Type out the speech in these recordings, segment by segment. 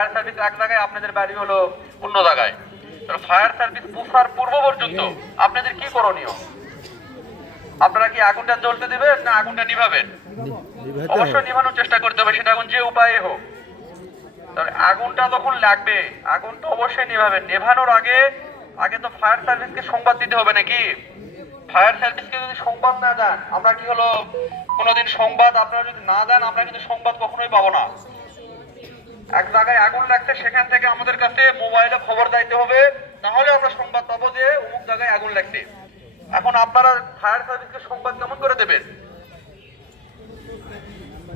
Fire service এক জায়গায় আপনাদের বাড়ি হলো অন্য জায়গায়। ফায়ার সার্ভিস পৌঁছার পূর্ব পর্যন্ত আপনাদের কি করণীয়? আপনারা কি আগুনটা জ্বলতে দেবেন না আগুনটা নিভাবেন? অবশ্যই নিভানোর চেষ্টা করতে হবে সেটা এখন যে উপায়ে হোক। তাহলে আগুনটা যখন লাগবে আগুন তো অবশ্যই নিভাবেন। নেভানোর আগে আগে তো ফায়ার সার্ভিসকে সংবাদ দিতে হবে নাকি? ফায়ার সার্ভিসকে যদি সংবাদ না দেন আমরা কি হলো কোনোদিন সংবাদ আপনারা যদি না দেন আমরা কিন্তু সংবাদ কখনোই পাবো না। এক জায়গায় আগুন লাগছে সেখান থেকে আমাদের কাছে মোবাইলে খবর দিতে হবে। তাহলে আমরা সংবাদ পাবো যে অমুক জায়গায় আগুন লাগছে। এখন আপনারা ফায়ার সার্ভিসকে সংবাদ কেমন করে দেবেন?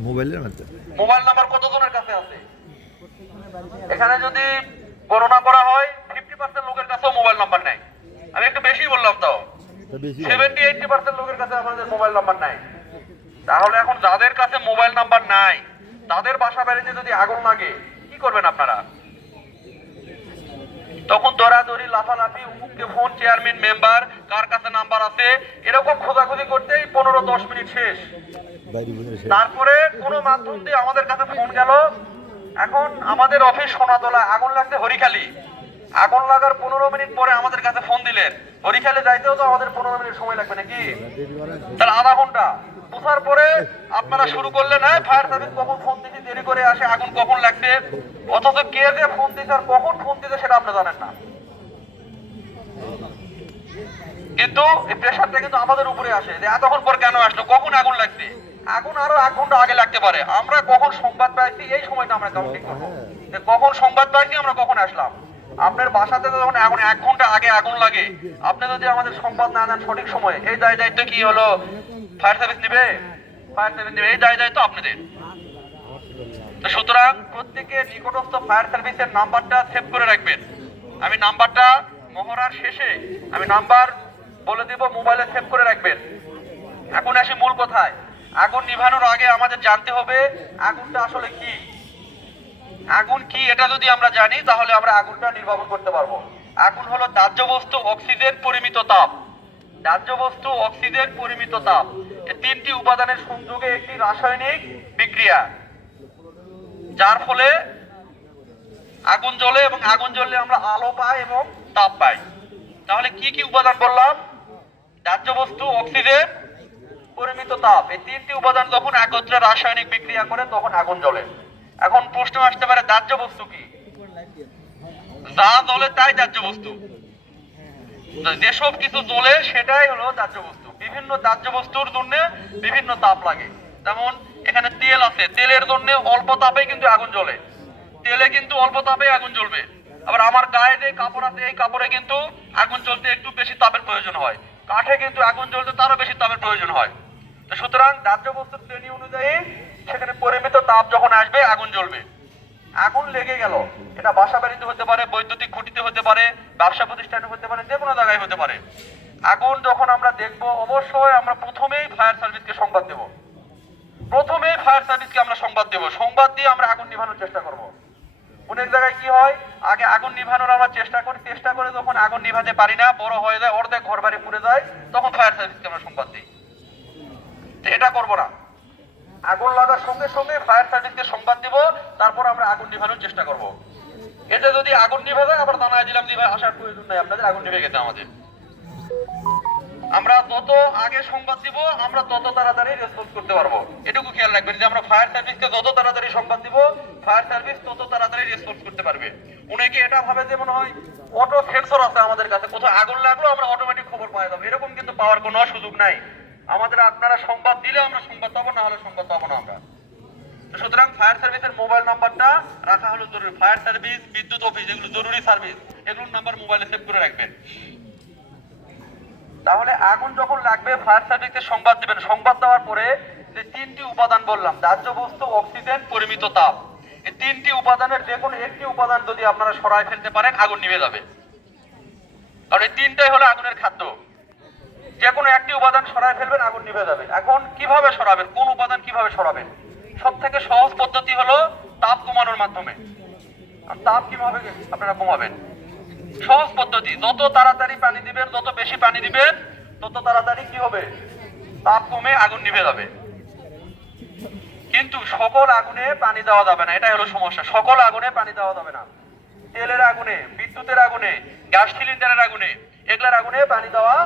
মোবাইলের মাধ্যমে। মোবাইল নাম্বার কতজনের কাছে আছে? এখানে যদি গণনা করা হয় ফিফটি পার্সেন্ট লোকের কাছেও মোবাইল নাম্বার নাই। আমি একটু বেশি বললাম তো। তা বেশি হবে। সেভেন্টি এইটটি পার্সেন্ট লোকের কাছে আমাদের মোবাইল নাম্বার নাই। তাহলে এখন যাদের কাছে মোবাইল নাম্বার নাই তাদের বাসা বাড়িতে যদি আগুন লাগে করবেন আপনারা? তখন দৌড়াদৌড়ি লাফালাফি উমুককে ফোন চেয়ারম্যান মেম্বার কার কাছে নাম্বার আছে এরকম খোঁজাখুঁজি করতেই পনেরো দশ মিনিট শেষ। তারপরে কোনো মাধ্যম দিয়ে আমাদের কাছে ফোন গেল এখন আমাদের অফিস সোনাতলা আগুন লাগছে হরিখালি। আগুন লাগার পনেরো মিনিট পরে আমাদের কাছে ফোন দিলেন। হরিখালি যাইতেও তো আমাদের পনেরো মিনিট সময় লাগবে নাকি? তাহলে আধা ঘণ্টা। বুঝার পরে আপনারা শুরু করলেন হ্যাঁ ফায়ার সার্ভিস কখন ফোন দিতে দেরি করে আসে, আগুন কখন লাগছে, অথচ কে যে ফোন দিতে আর কখন ফোন দিতে সেটা আপনি জানেন না। কিন্তু এই প্রেশারটা কিন্তু আমাদের উপরে আসে, যে এতক্ষণ পর কেন আসলো, কখন আগুন লাগছে? আগুন আরও এক ঘণ্টা আগে লাগতে পারে। আমরা কখন সংবাদ পাইছি, এই সময়টা আমরা কাউন্টিং করব। যে কখন সংবাদ পাইছি, আমরা কখন আসলাম। আপনার বাসাতে যখন এখন এক ঘণ্টা আগে আগুন লাগে, আপনি যদি আমাদের সংবাদ না দেন সঠিক সময়ে, এই দায় দায়িত্ব কি হলো? ফায়ার সার্ভিস নিবে? ফায়ার সার্ভিস নিবে। এই দায় দায়িত্ব আপনাদের। তো সুতরাং প্রত্যেকে নিকটস্থ ফায়ার সার্ভিসের নাম্বারটা সেভ করে রাখবেন। আমি নাম্বারটা মহড়ার শেষে, আমি নাম্বার বলে দিব মোবাইলে সেভ করে রাখবেন। এখন আসি মূল কথায়। আগুন নিভানোর আগে আমাদের জানতে হবে, আগুনটা আসলে কি? আগুন কি এটা যদি আমরা জানি, তাহলে আমরা আগুনটা নির্বাপন করতে পারব। আগুন হলো দাহ্য বস্তু অক্সিজেন, পরিমিত তাপ। দাহ্য বস্তু অক্সিজেন পরিমিত তাপ। এই তিনটি উপাদানের সংযোগে একটি রাসায়নিক বিক্রিয়া, যার ফলে আগুন জ্বলে এবং আগুন জ্বললে আমরা আলো পাই এবং তাপ পাই। তাহলে কি কি উপাদান বললাম? দাহ্য বস্তু, অক্সিজেন, পরিমিত তাপ। এই তিনটি উপাদান যখন একত্রে রাসায়নিক বিক্রিয়া করে, তখন আগুন জ্বলে। এখন প্রশ্ন আসতে পারে দাহ্য বস্তু কি? যা জ্বলে তাই দাহ্য বস্তু। যেসব কিছু জ্বলে সেটাই হলো দাহ্য বস্তু বিভিন্ন দাহ্য বস্তুর জন্য বিভিন্ন তাপ লাগে। যেমন, এখানে তেল আছে। তেলের জন্য অল্প তাপে কিন্তু আগুন জ্বলে। তেলে কিন্তু অল্প তাপে আগুন জ্বলবে। আবার আমার গায়ে যে কাপড় আছে, এই কাপড়ে কিন্তু আগুন জ্বলতে একটু বেশি তাপের প্রয়োজন হয়। কাঠে কিন্তু আগুন জ্বলতে তারও বেশি তাপের প্রয়োজন হয়। তো সুতরাং দাহ্য বস্তুর শ্রেণি অনুযায়ী সেখানে পরিমিত তাপ যখন আসবে, আগুন জ্বলবে। আগুন লেগে গেল। এটা বাসা বাড়িতে হতে পারে, বৈদ্যুতিক খুঁটিতে হতে পারে, ব্যবসা প্রতিষ্ঠানে হতে পারে, যে কোনো জায়গায় হতে পারে। আগুন যখন আমরা দেখব, অবশ্যই আমরা প্রথমেই ফায়ার সার্ভিসকে সংবাদ দেব। প্রথমেই ফায়ার সার্ভিসকে আমরা সংবাদ দেব। সংবাদ দিয়ে আমরা আগুন নিভানোর চেষ্টা করব। অনেক জায়গায় কি হয়, আগে আগুন নিভানোর আমরা চেষ্টা করি, চেষ্টা করে যখন আগুন নিভাতে পারি না, বড় হয়ে যায়, অর্ধেক ঘর বাড়ি পুড়ে যায়, তখন ফায়ার সার্ভিসকে আমরা সংবাদ দিই। এটা করব না। আগুন লাগার সঙ্গে সঙ্গে ফায়ার সার্ভিসকে সংবাদ দিব, তারপর আমরা আগুন নিভানোর চেষ্টা করব। এতে যদি আগুন নিভে যায় আবার দানায় দিলাম দিবে আসার প্রয়োজন নাই, আপনাদের আগুন নিভে গেছে আমাদের। আমরা যত আগে সংবাদ দিব, আমরা তত তাড়াতাড়ি রেসপন্স করতে পারব। এটুকু খেয়াল রাখবেন যে আমরা ফায়ার সার্ভিসকে যত তাড়াতাড়ি সংবাদ দিব ফায়ার সার্ভিস তত তাড়াতাড়ি রেসপন্স করতে পারবে। অনেকে এটা ভাবে যে মনে হয় অটো সেন্সর আছে আমাদের কাছে, কোথাও আগুন লাগল, আমরা অটোমেটিক খবর পাওয়া যাব। এরকম কিন্তু পাওয়ার কোনো সুযোগ নাই। আমাদের আপনারা সংবাদ দিলে আমরা সংবাদ পাবো, না হলে সংবাদ পাবো না আমরা। সুতরাং ফায়ার সার্ভিসের মোবাইল নাম্বারটা রাখা হলো জরুরি। ফায়ার সার্ভিস, বিদ্যুৎ অফিস, এগুলো জরুরি সার্ভিস। এগুলোর নাম্বার মোবাইলে সেভ করে রাখবেন। তাহলে আগুন যখন লাগবে, ফায়ার সার্ভিসকে সংবাদ দিবেন। সংবাদ দেওয়ার পরে যে তিনটি উপাদান বললাম, দাহ্য বস্তু, অক্সিজেন, পরিমিত তাপ। এই তিনটি উপাদানের যে কোনো একটি উপাদান যদি আপনারা সরায় ফেলতে পারেন, আগুন নিভে যাবে। কারণ এই তিনটাই হলো আগুনের খাদ্য। যে কোনো একটি উপাদান সরায় ফেলবেন, আগুন নিভে যাবে। এখন কীভাবে সরাবেন? কোন উপাদান কীভাবে সরাবেন? সব থেকে সহজ পদ্ধতি হলো তাপ কমানোর মাধ্যমে। তাপ কীভাবে আপনারা কমাবেন? সহজ পদ্ধতি, যত তাড়াতাড়ি পানি দিবেন, যত বেশি পানি দিবেন, তত তাড়াতাড়ি কি হবে? তাপ কমে আগুন নিভে যাবে। কিন্তু সকল আগুনে পানি দেওয়া যাবে না এটা হলো সমস্যা। সকল আগুনে পানি দেওয়া যাবে না। তেলের আগুনে, বিদ্যুতের আগুনে, গ্যাস সিলিন্ডারের আগুনে। এগুলার আগুনে পানি দেওয়া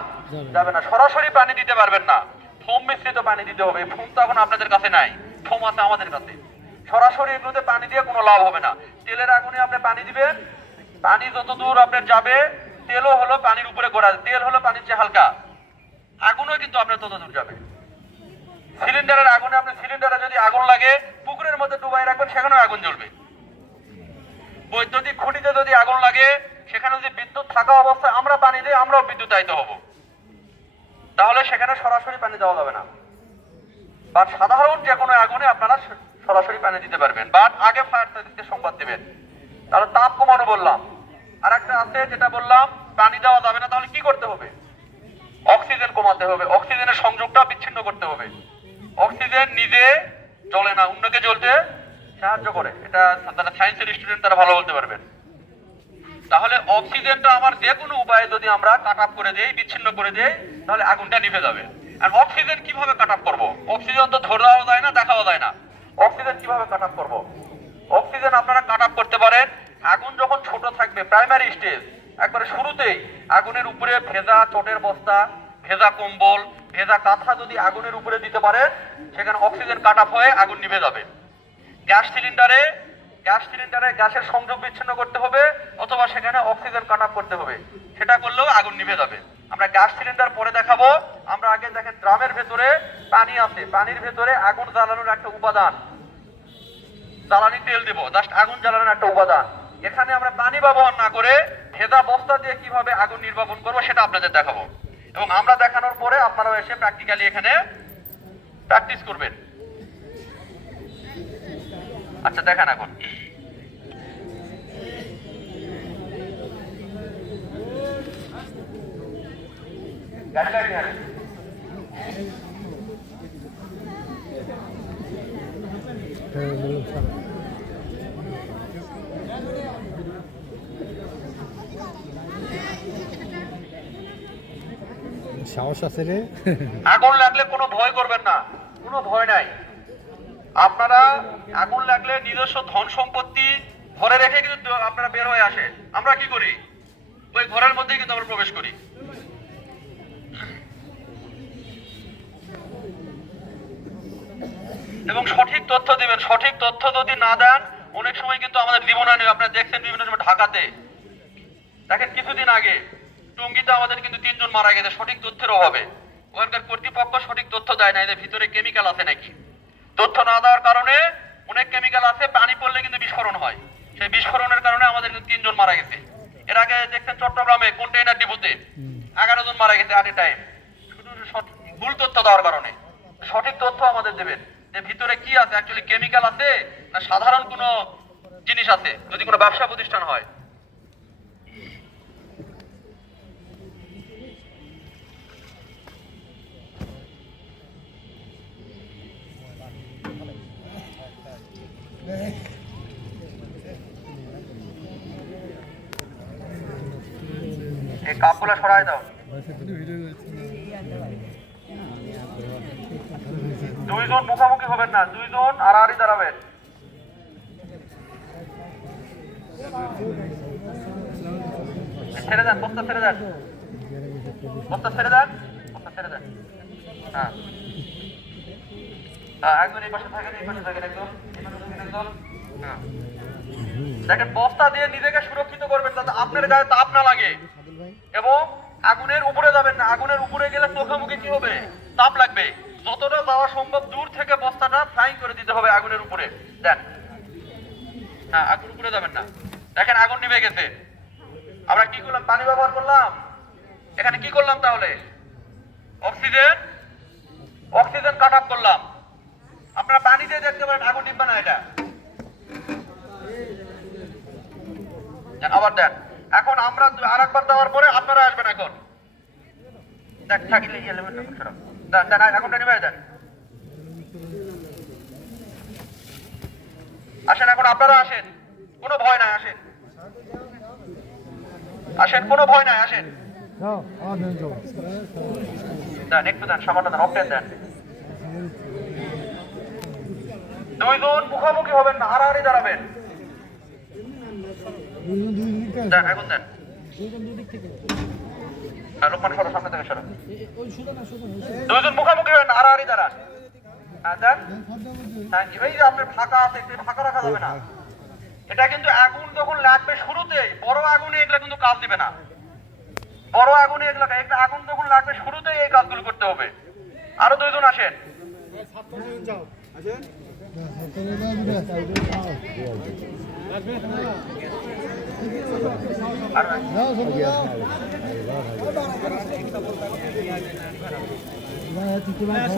যাবে না। সরাসরি পানি দিতে পারবেন না। ফোম মিশ্রিত পানি দিতে হবে। ফোম তো এখন আপনাদের কাছে নাই। ফোম আছে আমাদের কাছে। সরাসরি এগুলোতে পানি দিয়ে কোনো লাভ হবে না। তেলের আগুনে আপনি পানি দিবেন। পানি যত দূর আপনার যাবে তেলও হলো পানির উপরে গোড়া। তেল হলো পানির চেয়ে হালকা। আগুনও কিন্তু আপনার তত দূর যাবে। সিলিন্ডারের আগুনে আপনি সিলিন্ডারে যদি আগুন লাগে পুকুরের মধ্যে ডুবাই রাখবেন সেখানেও আগুন জ্বলবে। বৈদ্যুতিক খুঁটিতে যদি আগুন লাগে সেখানে যদি বিদ্যুৎ থাকা অবস্থায় আমরা পানি দিই, আমরাও বিদ্যুতায়িত হব। তাহলে সেখানে সরাসরি পানি দেওয়া যাবে না। বা সাধারণ যে কোনো আগুনে আপনারা সরাসরি পানি দিতে পারবেন। বাট আগে ফায়ার সার্ভিসকে সংবাদ দেবেন। তাহলে তাপ কমানো বললাম। আর একটা আছে যেটা বললাম, পানি দেওয়া যাবে না, তাহলে কি করতে হবে? অক্সিজেন কমাতে হবে। অক্সিজেনের সংযোগটা বিচ্ছিন্ন করতে হবে। অক্সিজেন নিজে জ্বলে না, অন্যকে জ্বলতে সাহায্য করে। এটা যারা সায়েন্সের স্টুডেন্ট তারা ভালো বলতে পারবেন। তাহলে অক্সিজেনটা আমার যে কোনো উপায়ে যদি আমরা কাট আপ করে দেই, বিচ্ছিন্ন করে দেই, তাহলে আগুনটা নিভে যাবে। আর অক্সিজেন কীভাবে কাট আপ করব? অক্সিজেন তো ধরাও যায় না, দেখাও যায় না। অক্সিজেন কীভাবে কাট আপ করব? অক্সিজেন আপনারা কাট আপ করতে পারেন। আগুন যখন ছোট থাকবে প্রাইমারি স্টেজ একবারে শুরুতেই, আগুনের উপরে ভেজা চটের বস্তা, ভেজা কম্বল, ভেজা কাঁথা যদি আগুনের উপরে দিতে পারেন, সেখানে অক্সিজেন কাট আপ হয়ে আগুন নিভে যাবে। গ্যাস সিলিন্ডারে গ্যাস সিলিন্ডারে গ্যাসের সংযোগ বিচ্ছিন্ন করতে হবে, অথবা সেখানে অক্সিজেন কাট আপ করতে হবে। সেটা করলেও আগুন নিভে যাবে। আমরা গ্যাস সিলিন্ডার পরে দেখাবো। আমরা আগে দেখেন ড্রামের ভেতরে পানি আছে। পানির ভেতরে আগুন জ্বালানোর একটা উপাদান। জ্বালানি তেল দেবো। জাস্ট আগুন জ্বালানোর একটা উপাদান। এখানে আমরা পানি ব্যবহার না করে ভেজা বস্তা দিয়ে কীভাবে আগুন নির্বাপন করব সেটা আপনাদের দেখাবো। এবং আমরা দেখানোর পরে আপনারাও এসে প্র্যাকটিক্যালি এখানে প্র্যাকটিস করবেন। আচ্ছা দেখান এখন। সাহস আছে রে। আগুন লাগলে কোনো ভয় করবেন না। কোনো ভয় নাই। আপনারা আগুন লাগলে নিজস্ব ধন সম্পত্তি ঘরে রেখে কিন্তু আপনারা বের হয়ে আসে আমরা কি করি? ওই ঘরের মধ্যেই কিন্তু আমরা প্রবেশ করি। এবং সঠিক তথ্য দিবেন। সঠিক তথ্য যদি না দেন, অনেক সময় কিন্তু আমাদের জীবনানি আপনারা দেখছেন বিভিন্ন সময় ঢাকাতে। দেখেন, কিছুদিন আগে টঙ্গিতে আমাদের কিন্তু তিনজন মারা গেছে, সঠিক তথ্যের অভাবে। ওখানকার কর্তৃপক্ষ সঠিক তথ্য দেয় না এদের ভিতরে কেমিক্যাল আছে নাকি? তথ্য না দেওয়ার কারণে অনেক কেমিক্যাল আছে, পানি পড়লে কিন্তু বিস্ফোরণ হয়। সেই বিস্ফোরণের কারণে আমাদের কিন্তু তিনজন মারা গেছে। এর আগে দেখছেন চট্টগ্রামে কন্টেইনার ডিপোতে এগারো জন মারা গেছে আট এ টাইম শুধু ভুল তথ্য দেওয়ার কারণে। সঠিক তথ্য আমাদের দেবেন। যে ভিতরে কি আছে? অ্যাকচুয়ালি কেমিক্যাল আছে না সাধারণ কোনো জিনিস আছে? যদি কোনো ব্যবসা প্রতিষ্ঠান হয়। এই কাপগুলো সরাই দাও। দুইজন মুখোমুখি হবেন না দুইজন আড়াআড়ি দাঁড়াবেন। ছেড়ে দেন ছেড়ে দেন। বস্তা ছেড়ে দেন বস্তা ছেড়ে দেন। হ্যাঁ, একজন একজন এই পাশে থাকেন হ্যাঁ। দেখেন, বস্তা দিয়ে নিজেকে সুরক্ষিত করবেন যাতে আপনার গায়ে তাপ না লাগে। এবং আগুনের উপরে যাবেন না। আগুনের উপরে গেলে মুখে কি হবে? তাপ লাগবে। যতটা যাওয়া সম্ভব দূর থেকে বস্তাটা ফ্রাই করে দিতে হবে আগুনের উপরে। দেন। হ্যাঁ আগুন উপরে যাবেন না। দেখেন, আগুন নিভে গেছে। আমরা কি করলাম? পানি ব্যবহার করলাম? এখানে কি করলাম তাহলে? অক্সিজেন? অক্সিজেন কাট অফ করলাম। আপনারা পানি দিয়ে দেখতে পারেন আগুন নিবে না এটা। আবার দেন। এখন আমরা আর একবার দেওয়ার পরে আপনারা আসবেন এখন। দেখ থাকলে দেন নিবে দেন। আসেন এখন আপনারা আসেন। কোনো ভয় নাই আসেন। আসেন কোনো ভয় নাই আসেন। দেন একটু দেন সামান্য দেন অপটেন দেন। দুইজন মুখোমুখি হবেন না হারাহারি দাঁড়াবেন। এখন হ্যাঁ, সরো সরো। দুইজন হবেন হ্যাঁ এই যে ফাঁকা ফাঁকা রাখা যাবে না। এটা কিন্তু আগুন যখন লাগবে আগুনে কিন্তু কাজ দিবে না। বড় আগুনে এগুলা একটা আগুন যখন লাগবে শুরুতেই এই কাজগুলো করতে হবে। আরও দুইজন আসেন। আর-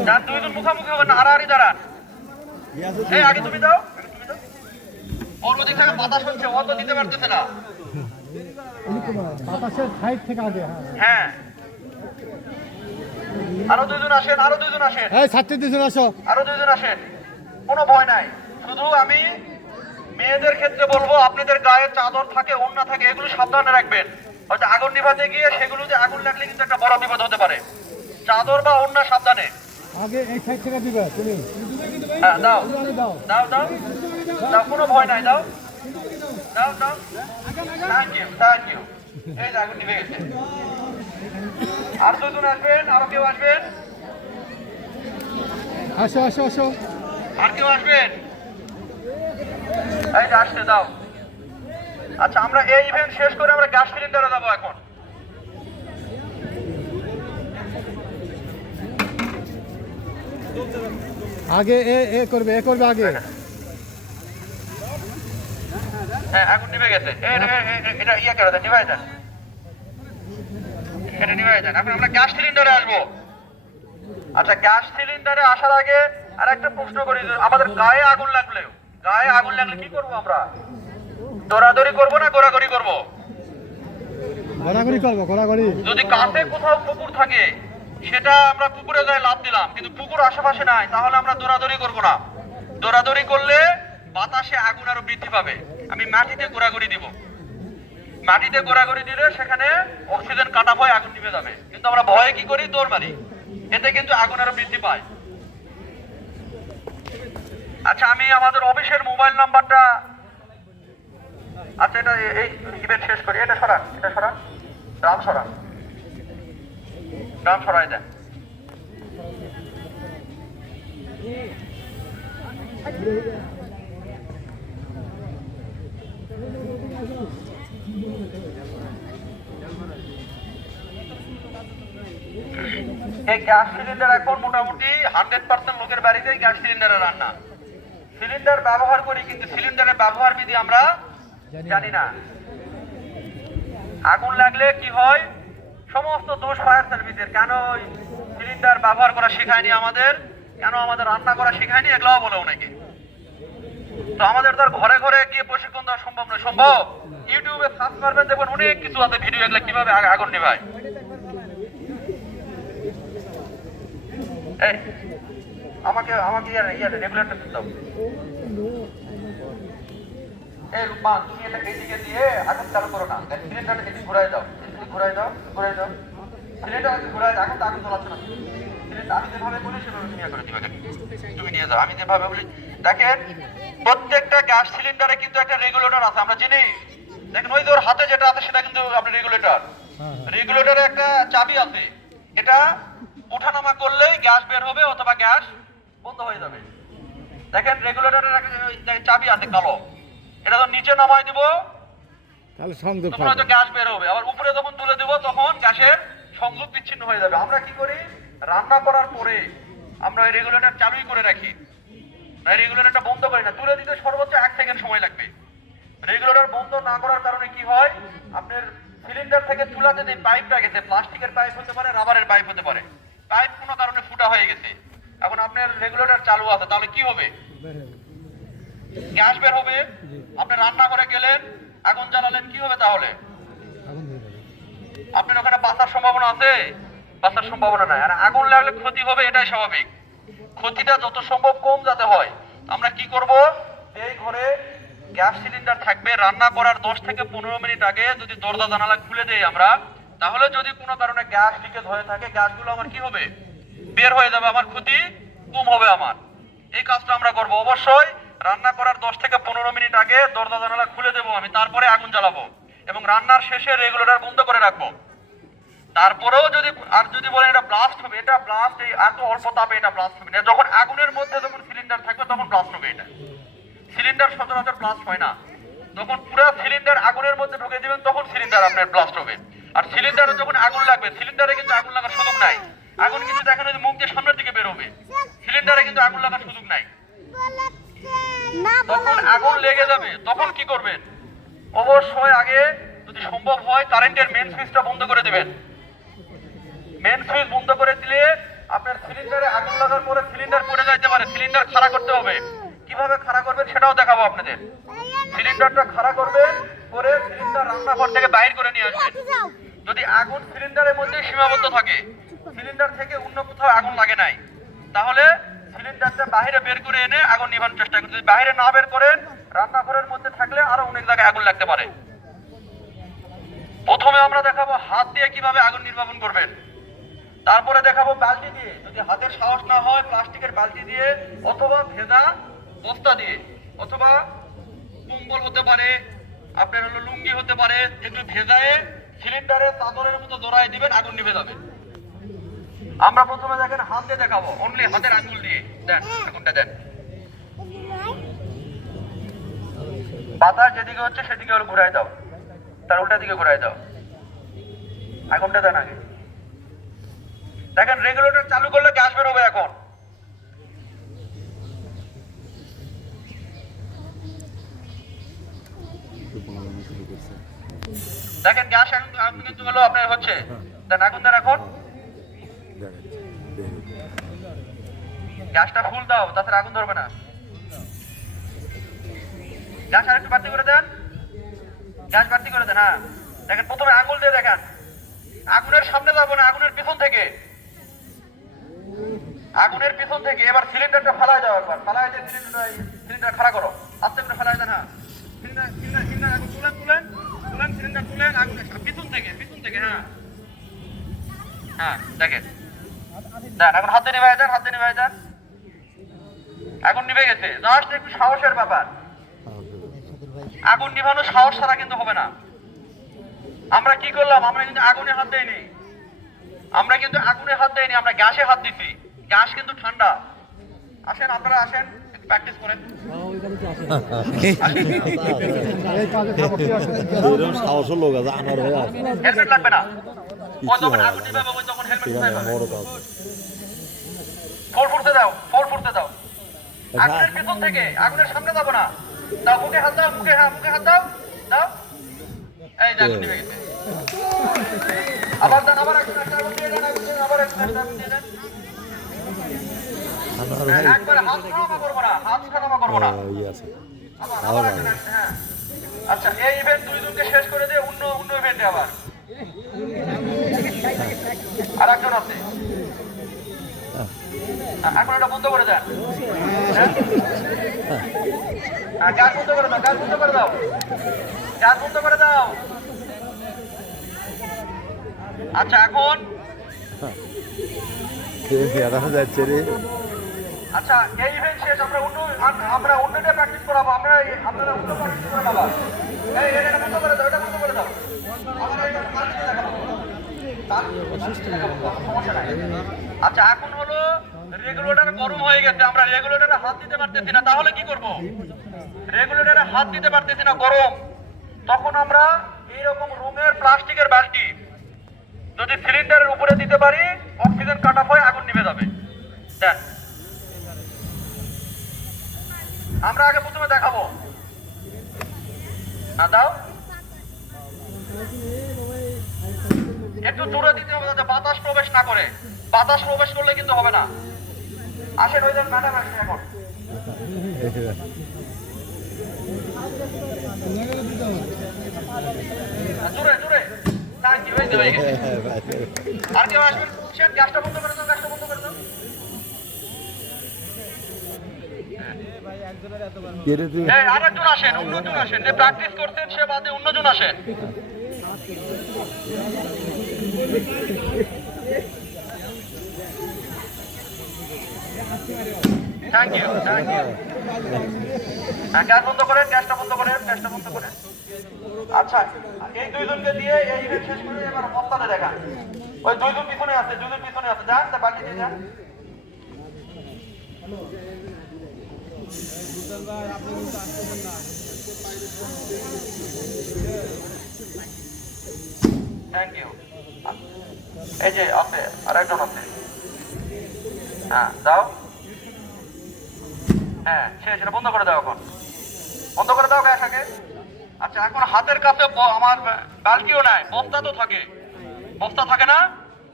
যার দুইজন মুখোমুখি না হারাহারি দাঁড়ান এই আগে তুমি দাও আগে তুমি দাও ওর ওদিক থেকে বাতাস হচ্ছে ও দিতে পারতেছে না বাতাসের সাইড থেকে আগে হ্যাঁ হ্যাঁ আরও দুইজন আসেন আরও দুইজন আসেন। এই ছাত্রী দুজন আসো। আরও দুইজন আসেন। কোনো ভয় নাই। শুধু আমি মেয়েদের ক্ষেত্রে বলব আপনাদের গায়ে চাদর থাকে ওড়না থাকে এগুলো সাবধানে রাখবেন। হয়তো আগুন নিভাতে গিয়ে সেগুলোতে আগুন লাগলে কিন্তু একটা বড় বিপদ হতে পারে। চাদর বা ওড়না সাবধানে। আগে এই সাইড থেকে দিবে তুমি। হ্যাঁ দাও। দাও। দাও দাও। কোনো ভয় নাই দাও। দাও দাও। থ্যাংক ইউ থ্যাংক ইউ এই যে আগুন নিভে গেছে। আর দুজন আসবেন আরও কেউ আসবেন? আসো আসো আসো। আর কেউ আসবেন? এই দাও। আচ্ছা আমরা এই ইভেন্ট শেষ করে আমরা গ্যাস সিলিন্ডারে যাব এখন। আগে এ এ করবে এ করবে আগে। হ্যাঁ আগুন নিভে গেছে। এটা ইয়ে করে দেন? নিভাই দেন। এটা নিভাই দেন। এখন আমরা গ্যাস সিলিন্ডারে আসব। আচ্ছা গ্যাস সিলিন্ডারে আসার আগে আর একটা প্রশ্ন করি আমাদের গায়ে আগুন লাগলে গায়ে আগুন লাগলে কি করব আমরা? দৌড়াদৌড়ি করব না গোড়াগড়ি করব? গড়াগড়ি করব গড়াগড়ি। যদি কাছে কোথাও পুকুর থাকে সেটা আমরা পুকুরে লাভ দিলাম কিন্তু পুকুর আশেপাশে নাই তাহলে আমরা দৌড়াদৌড়ি করব না। দৌড়াদৌড়ি করলে বাতাসে আগুন আরও বৃদ্ধি পাবে। আমি মাটিতে গোড়াগড়ি দিব। মাটিতে গোড়াগড়ি দিলে সেখানে অক্সিজেন কাটা হয় আগুন নিভে যাবে। কিন্তু আমরা ভয়ে কি করি? দৌড় মারি। এতে কিন্তু আগুন আরও বৃদ্ধি পায়। আচ্ছা আমি আমাদের অফিসের মোবাইল নাম্বারটা আচ্ছা এটা এই ইভেন্ট শেষ করি। এটা সরান এটা সরান। রাম সরান। রাম সরাই দেন। এই গ্যাস সিলিন্ডার এখন মোটামুটি হান্ড্রেড পার্সেন্ট লোকের বাড়িতেই গ্যাস সিলিন্ডারে রান্না। সিলিন্ডার ব্যবহার করি কিন্তু সিলিন্ডারের ব্যবহার বিধি আমরা জানি না। আগুন লাগলে কি হয়? সমস্ত দোষ ফায়ার সার্ভিসের। কেন ওই সিলিন্ডার ব্যবহার করা শেখায়নি আমাদের? কেন আমাদের রান্না করা শেখায়নি? এগুলোও বলে অনেকে। তো আমাদের তো ঘরে ঘরে গিয়ে প্রশিক্ষণ দেওয়া সম্ভব নয়। সম্ভব? ইউটিউবে সার্চ করবেন, দেখবেন অনেক কিছু আছে ভিডিও এগুলো কীভাবে আগুন নেভায়। এই আমাকে আমাকে ইয়ার ইয়ার রেগুলেটর দাও এই রূপমান তুমি এটা এদিকে দিয়ে আগুন চালু করো না। সিলিন্ডারটা এদিকে ঘুরাই দাও। এদিকে ঘুরাই দাও ঘুরাই দাও। সিলিন্ডার আগে ঘুরাই দাও এখন তো আগুন জ্বালাচ্ছে না। সিলিন্ডার আমি যেভাবে বলি সেভাবে তুমি ইয়ে করে দিবে। তুমি নিয়ে যাও। আমি যেভাবে বলি দেখেন প্রত্যেকটা গ্যাস সিলিন্ডারে কিন্তু একটা রেগুলেটর আছে আমরা জানি দেখেন ওই যে ওর হাতে যেটা আছে সেটা কিন্তু আপনার রেগুলেটর রেগুলেটরে একটা চাবি আছে। এটা ওঠানামা করলেই গ্যাস বের হবে অথবা গ্যাস বন্ধ হয়ে যাবে। দেখেন রেগুলেটরের চাবি আছে কালো। এটা তো নিচে নামাই দিব তাহলে সংযোগ তখন হয়তো গ্যাস বের হবে। আবার উপরে যখন তুলে দিব তখন গ্যাসের সংযোগ বিচ্ছিন্ন হয়ে যাবে। আমরা কি করি? রান্না করার পরে আমরা ওই রেগুলেটর চালু করে রাখি। রেগুলেটরটা বন্ধ করি না। তুলে দিতে সর্বোচ্চ এক সেকেন্ড সময় লাগবে। রেগুলেটর বন্ধ না করার কারণে কি হয়? আপনার সিলিন্ডার থেকে চুলাতে যে পাইপটা গেছে প্লাস্টিকের পাইপ হতে পারে রাবারের পাইপ হতে পারে। পাইপ কোনো কারণে ফুটা হয়ে গেছে। এখন আপনার রেগুলেটর চালু আছে তাহলে কি হবে? গ্যাস বের হবে আপনি রান্না করে গেলেন আগুন জ্বালালেন কি হবে তাহলে। আপনার ওখানে বাঁচার সম্ভাবনা আছে? বাঁচার সম্ভাবনা নাই। আর আগুন লাগলে ক্ষতি হবে এটাই স্বাভাবিক। ক্ষতিটা যত সম্ভব কম যাতে হয়। আমরা কি করব? এই ঘরে গ্যাস সিলিন্ডার থাকবে। রান্না করার দশ থেকে পনেরো মিনিট আগে যদি দরজা জানালা খুলে দেই আমরা তাহলে যদি কোনো কারণে গ্যাস লিকেজ হয়ে থাকে, গ্যাসগুলো আমার কি হবে? বের হয়ে যাবে, আমার ক্ষতি কম হবে আমার। এই কাজটা আমরা করব। অবশ্যই রান্না করার দশ থেকে পনেরো মিনিট আগে দরজা জানালা খুলে দেবো, আমি তারপরে আগুন জ্বালাবো এবং রান্নার শেষে রেগুলেটর বন্ধ করে রাখব। তারপরেও যদি, আর যদি বলেন এটা ব্লাস্ট হবে, এটা ব্লাস্ট এই এত অল্প তাপে এটা ব্লাস্ট হবে না। যখন আগুনের মধ্যে যখন সিলিন্ডার থাকবে, তখন ব্লাস্ট হবে এটা। সিলিন্ডার সচরাচর ব্লাস্ট হয় না। যখন পুরো সিলিন্ডার আগুনের মধ্যে ঢুকে দিবেন, তখন সিলিন্ডার আপনার ব্লাস্ট হবে। আর সিলিন্ডারে যখন আগুন লাগবে সিলিন্ডারে কিন্তু আগুন লাগার সুযোগ নাই। আগুন কিন্তু দেখেন ওই মুখ দিয়ে সামনের দিকে বেরোবে। সিলিন্ডারে কিন্তু আগুন লাগার সুযোগ নাই। তখন আগুন লেগে যাবে তখন কি করবেন? অবশ্যই আগে যদি সম্ভব হয় কারেন্টের মেন সুইচটা বন্ধ করে দিবেন। মেন সুইচ বন্ধ করে দিলে আপনার সিলিন্ডারে আগুন লাগার পরে সিলিন্ডার পড়ে যাইতে পারে সিলিন্ডার খাড়া করতে হবে। কীভাবে খাড়া করবেন সেটাও দেখাবো আপনাদের। সিলিন্ডারটা খাড়া করবেন করে সিলিন্ডার রান্নাঘর থেকে বাইর করে নিয়ে আসবেন যদি আগুন সিলিন্ডারের মধ্যে সীমাবদ্ধ থাকে সিলিন্ডার থেকে অন্য কোথাও আগুন লাগে নাই তাহলে সিলিন্ডারটা বাইরে বের করে এনে আগুন নিভানোর চেষ্টা করতে যদি বাইরে না বের করেন রান্নাঘরের মধ্যে থাকলে আরও অনেক জায়গায় আগুন লাগতে পারে। প্রথমে আমরা দেখাবো হাত দিয়ে কীভাবে আগুন নির্বাপন করবেন। তারপরে দেখাবো বালতি দিয়ে। যদি হাতের সাহস না হয় প্লাস্টিকের বালতি দিয়ে অথবা ভেজা বস্তা দিয়ে অথবা কম্বল হতে পারে আপনার হলো লুঙ্গি হতে পারে, একটু ভেজায়ে সিলিন্ডারে চাদরের মতো জড়াই দিবেন, আগুন নিভে যাবে। আমরা প্রথমে দেখেন হাত দিয়ে দেখাবো অনলি হাতের আঙুল দিয়ে। দেন, আগুনটা দেন। বাতাস যেদিকে হচ্ছে সেদিকে হলো ঘুরাই দাও। তার উল্টা দিকে ঘুরাই দাও। আগুনটা দেন আগে। দেখেন রেগুলেটর চালু করলে গ্যাস বেরোবে এখন। দেখেন গ্যাস আগুন কিন্তু হলো আপনার হচ্ছে। দেন আগুন দেন এখন। গ্যাসটা ফুল দাও তাছাড়া আগুন ধরবে না। গ্যাস আর একটু বাড়তি করে দেন। গ্যাস বাড়তি করে দেন হ্যাঁ। দেখেন প্রথমে আঙুল দিয়ে দেখেন। আগুনের সামনে যাব না আগুনের পিছন থেকে। আগুনের পিছন থেকে এবার সিলিন্ডারটা ফালাই দাও একবার। ফালাই দিয়ে সিলিন্ডার সিলিন্ডার খাড়া করো। আস্তে করে ফালাই দেন হ্যাঁ। সিলিন্ডার আগুন তুলেন তুলেন তুলেন সিলিন্ডার তুলেন আগুনের পিছন থেকে পিছন থেকে হ্যাঁ। হ্যাঁ দেখেন। এখন হাতে নিভাই দেন হাতে নিভাই দেন আগুন নিভে গেছে। জাস্ট একটু সাহসের ব্যাপার। আগুন নিভানো সাহস ছাড়া কিন্তু হবে না। আমরা কি করলাম? আমরা কিন্তু আগুনে হাত দেইনি। আমরা কিন্তু আগুনে হাত দেইনি, আমরা গ্যাসে হাত দিছি। গ্যাস কিন্তু ঠান্ডা। আসেন, আপনারা আসেন। প্র্যাকটিস করেন। সাহসও লোক আছে আমার ভাই আছে হেলমেট লাগবে না। কিছু যখন হয় আগুন। নিভাবে ওই যখন হেলমেট পাবে। বড় কাজ ফোর ফুটতে দাও ফোর ফুটতে দাও। আগুনের পিছন থেকে আগুনের সামনে যাব না। দাও মুখে হাত দাও মুখে হ্যাঁ মুখে হাত দাও দাও এই যে আগুন নিভে গেছে। আবার দেন আবার আগুন দেন আগুন দিয়ে দেন, আবার আগুন দিয়ে দেন আমার হ্যাঁ, ভাই একবারে হাত ছাড়ামা করব না হাত ছাড়ামা করব না আহ, ইয়ে আছে। আবার হ্যাঁ আচ্ছা এই ইভেন্ট দুই জনকে শেষ করে দিয়ে অন্য অন্য ইভেন্টে আবার। আর একজন আছে। হ্যাঁ, এখন এটা বন্ধ করে দেন। হ্যাঁ? হ্যাঁ, গ্যাস বন্ধ করে দাও গ্যাস বন্ধ করে দাও। গ্যাস বন্ধ করে দাও। আচ্ছা এখন দেখা যাচ্ছে রে। আচ্ছা এই ইভেন্ট শেষ আমরা অন্য আমরা অন্যটা প্র্যাকটিস করাবো। আমরা এই- আপনারা অন্য প্র্যাকটিস করে নেবা এই এটা বন্ধ করে দাও এটা বন্ধ করে দাও। আমরা এটা কাজ দেখাবো। কাজ দিয়ে দেখাবো, সমস্যা নাই। আচ্ছা এখন হলো রেগুলেটর গরম হয়ে গেছে। আমরা রেগুলেটরে হাত দিতে পারতেছি না। তাহলে কি করব? রেগুলেটরে হাত দিতে পারতেছি না গরম। তখন আমরা এইরকম রুমের প্লাস্টিকের বালতি যদি সিলিন্ডারের উপরে দিতে পারি অক্সিজেন কাট অফ হয়ে আগুন নিভে যাবে। দেখ। আমরা আগে প্রথমে দেখাবো। না দাও। একটু দূরে দিতে হবে যাতে বাতাস প্রবেশ না করে। বাতাস প্রবেশ করলে কিন্তু হবে না। আসেন ওই ম্যাডাম আসেন এখন। জোরে জোরে। থ্যাংক ইউ আর কেউ আসবেন? গ্যাসটা বন্ধ করে দাও গ্যাসটা বন্ধ করে দাও। এই, আরেকজন আসেন, অন্যজন আসেন। যে প্র্যাকটিস করছেন, সে বাদে অন্যজন আসেন। থ্যাংক থ্যাংক ইউ হ্যাঁ গ্যাস বন্ধ করেন, গ্যাসটা বন্ধ করেন আচ্ছা এই দুইজনকে দিয়ে এই শেষ করে এবার বক্তাতে দেখান। ওই দুইজন পিছনে আছে, দুইজন পিছনে আছে। যান বাকি দিয়ে যান। থ্যাংক ইউ এই যে আছে আর একজন আছে হ্যাঁ দাও। হ্যাঁ সে সেটা বন্ধ করে দাও এখন। বন্ধ করে দাও গ্যাস আগে। আচ্ছা এখন হাতের কাছে আমার বালতিও নাই, বস্তা তো থাকে। বস্তা থাকে না।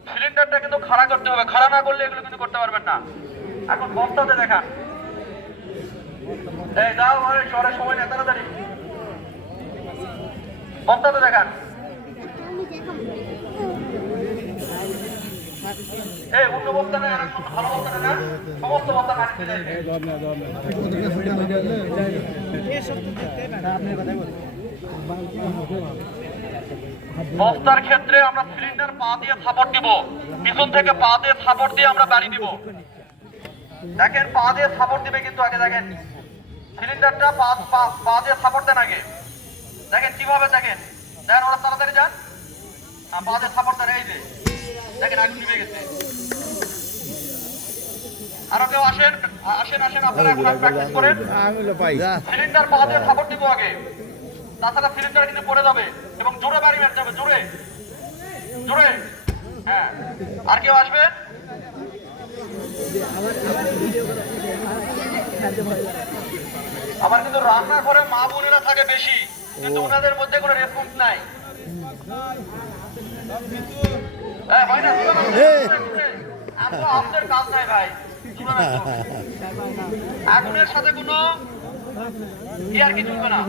সিলিন্ডারটা কিন্তু খাড়া করতে হবে। খাড়া না করলে এগুলো কিন্তু করতে পারবেন না। এখন বস্তাতে দেখান। এই সময় নেই, তাড়াতাড়ি। যাবে বস্তার ক্ষেত্রে আমরা সিলিন্ডার পা দিয়ে সাপোর্ট দিব। পিছন থেকে পা দিয়ে সাপোর্ট দিয়ে আমরা বাড়ি দিব। দেখেন, পা দিয়ে সাপোর্ট দিবে কিন্তু আগে দেখেন। সিলিন্ডারটা পা পা- দিয়ে সাপোর্ট দেন আগে। দেখেন কীভাবে দেখেন। দেখেন ওরা তাড়াতাড়ি যান। পা দিয়ে সাপোর্ট দেন এই যে। দেখেন আগুন নিভে গেছে। আরও কেউ আসেন? আসেন আসেন আপনারা এখন প্র্যাকটিস করেন। সিলিন্ডার পা দিয়ে সাপোর্ট দিব আগে। তাছাড়া সিলিন্ডার কিন্তু পড়ে যাবে এবং জোরে বাড়ি হবে জোরে। জোরে। হ্যাঁ। আর কেউ আসবে? আবার কিন্তু রান্না করে মা বোনেরা থাকে বেশি কিন্তু ওনাদের মধ্যে কোনো রেসপন্স নাই। হ্যাঁ? আগুনের সাথে কোনো চলবে না।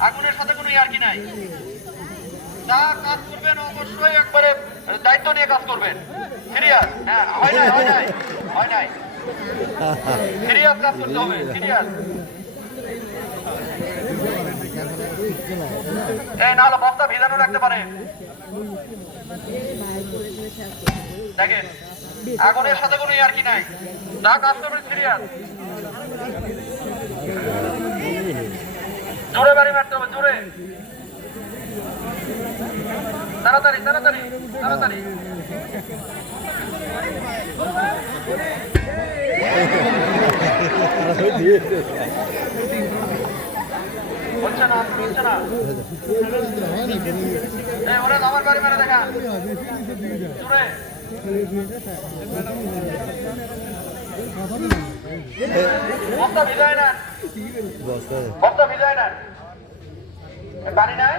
আগুনের সাথে কোনো নাই। যা কাজ করবেন অবশ্যই একবারে দায়িত্ব নিয়ে কাজ করবেন। সিরিয়াস হ্যাঁ হয় নাই হয় নাই হয় নাই। সিরিয়াস কাজ করতে হবে এই নাহলে বস্তা রাখতে পারে দেখেন আগুনের সাথে কোনো ইয়ার্কি নাই যা কাজ করবেন সিরিয়াস জোরে বাড়ি মারতে হবে, জোরে। তাড়াতাড়ি তাড়াতাড়ি তাড়াতাড়ি। হচ্ছে না হচ্ছে না। ওরা আমার বাড়ি না বস্তা ভিজায় না পানি নাই?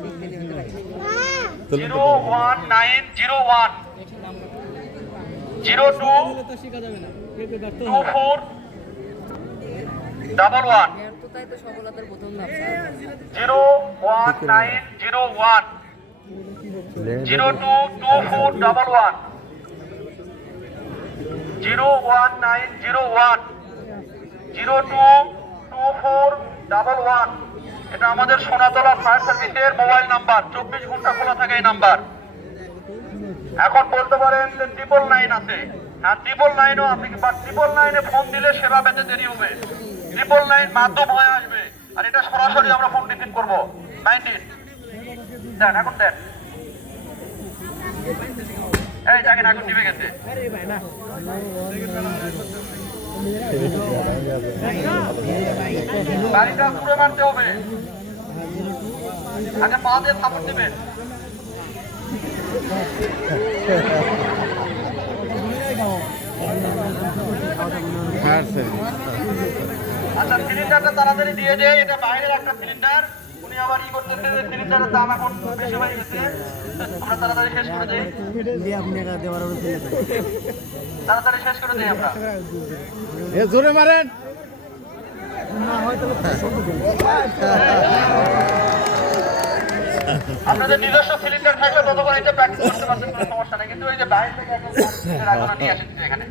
Zero one nine zero one zero two two four double one zero one nine zero one zero two two four double one zero one nine zero one zero two two four double one এটা আমাদের Sonatala fire সার্ভিসের mobile number চব্বিশ ঘণ্টা খোলা থাকে এই number এখন বলতে পারেন যে ট্রিপল নাইন আছে। হ্যাঁ ট্রিপল নাইনও আছে বা ট্রিপল নাইনে ফোন দিলে সেবা পেতে দেরি হবে। ট্রিপল নাইন মাধ্যম হয়ে আসবে। আর এটা সরাসরি আমরা ফোন রিসিভ করব। নাইনটিন দেন, এখন দেন। এই দেখেন, এখন নিভে গেছে। গাড়িটা ঘুরে মারতে হবে। আগে পা দিয়ে সাপোর্ট দেবেন আচ্ছা তাড়াতাড়ি দিয়ে এটা বাইরের একটা উনি দাম এখন তাড়াতাড়ি শেষ করে দেই। তাড়াতাড়ি শেষ করে আমরা। জোরে মারেন। আপনাদের নিজস্ব সিলিন্ডার থাকলে ততক্ষণ এটা প্র্যাকটিস করতে পারছেন কোনো সমস্যা নেই। কিন্তু ওই যে বাইরে থেকে একদম নিয়ে আসেন এখানে।